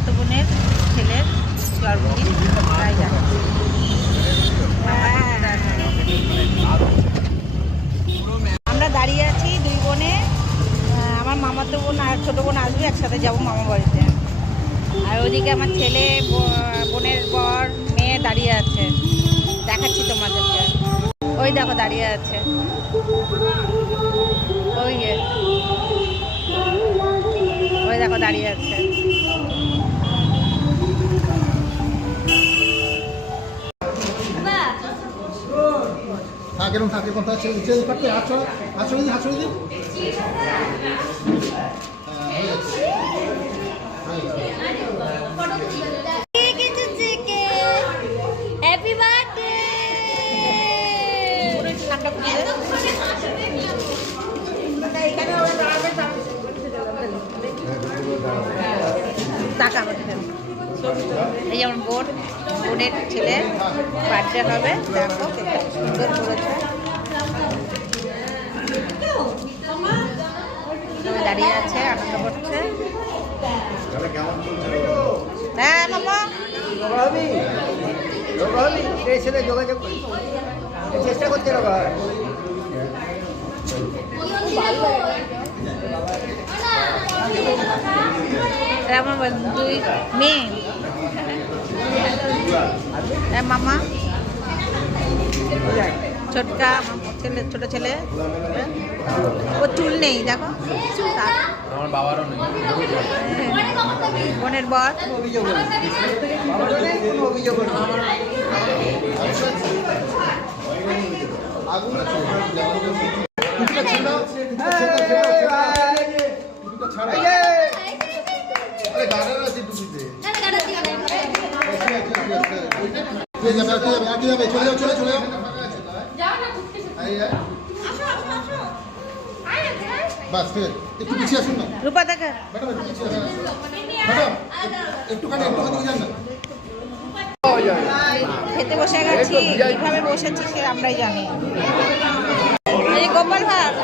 মামাতো বোনের ছেলের জন্মদিন, তাই যাচ্ছি। আমরা দাঁড়িয়ে আছি দুই বোনে, আমার মামাতো বোন আর ছোটো বোন আসবে, একসাথে যাবো মামা বাড়িতে। আর ওদিকে আমার ছেলে, বোনের বর, মেয়ে দাঁড়িয়ে আছে, দেখাচ্ছি তোমাদেরকে। ওই দেখো দাঁড়িয়ে আছে, ওই দেখো দাঁড়িয়ে আছে। কেরম থাকে কথা কাটতে হাত ছড়ে দিই, হাত ছড়ে দিই। Happy birthday. এই যেমন বোনের ছেলে বার্থডে হবে, দেখো সুন্দর করেছে। দাঁড়িয়ে আছে, আনন্দ করছে। হ্যাঁ মামা, যোগাযোগ চেষ্টা করতে হবে। আমার দুই মেয়ে, মামা ছোটকা ছেলে, ছোট ছেলে, ও চুল নেই দেখো, আমার বাবারও নেই। বোনের বর, বাস একটু পিছিয়ে আসুন না রূপা দেখা একটুখানি যান না। খেতে বসে গেছি, কিভাবে বসেছি সে আমরাই জানি। এই গোপাল ভাড়